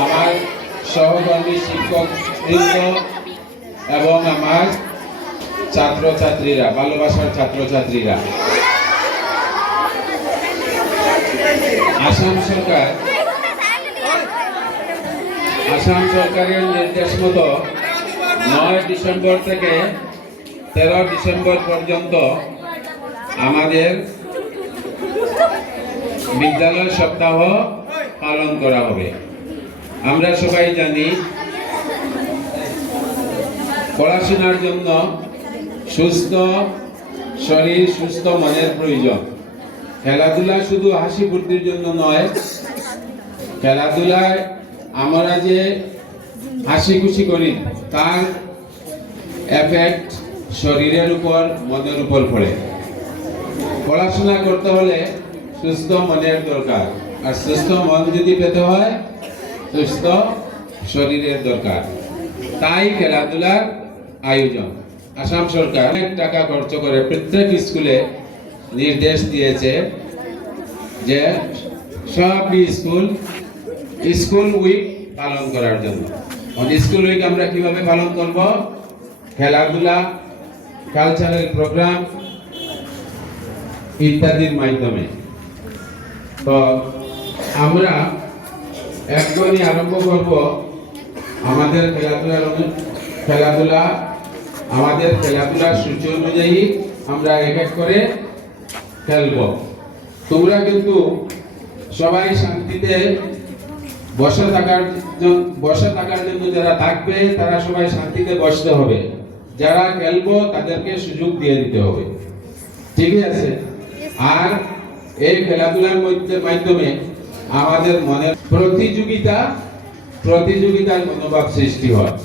আমার সহকর্মী শিক্ষক বৃন্দ এবং আমার ছাত্রছাত্রীরা, ভালোবাসার ছাত্রছাত্রীরা, আসাম সরকারের নির্দেশ মতো 9 ডিসেম্বর থেকে 13 ডিসেম্বর পর্যন্ত আমাদের বিদ্যালয় সপ্তাহ পালন করা হবে। আমরা সবাই জানি পড়াশোনার জন্য সুস্থ শরীর, সুস্থ মনের প্রয়োজন। খেলাধুলা শুধু হাসি ফুর্তির জন্য নয়, খেলাধুলায় আমরা যে হাসি খুশি করি তার এফেক্ট শরীরের উপর, মনের উপর পড়ে। পড়াশোনা করতে হলে সুস্থ মনের দরকার, আর সুস্থ মন যদি পেতে হয় সুস্থ শরীরের দরকার। তাই খেলাধুলার আয়োজন। আসাম সরকার অনেক টাকা খরচ করে প্রত্যেক স্কুলে নির্দেশ দিয়েছে যে সব স্কুল উইক পালন করার জন্য। স্কুল উইক আমরা কিভাবে পালন করব? খেলাধুলা, কালচারাল প্রোগ্রাম ইত্যাদির মাধ্যমে। তো আমরা এখনই আরম্ভ করব আমাদের খেলাধুলার সূচি অনুযায়ী আমরা এক এক করে খেলব। তোমরা কিন্তু সবাই শান্তিতে বসে থাকার জন্য যারা থাকবে তারা সবাই শান্তিতে বসতে হবে। যারা খেলবো তাদেরকে সুযোগ দিয়ে দিতে হবে, ঠিক আছে? আর এই খেলাধুলার মাধ্যমে আমাদের মনে প্রতিযোগিতার মনোভাব সৃষ্টি হয়।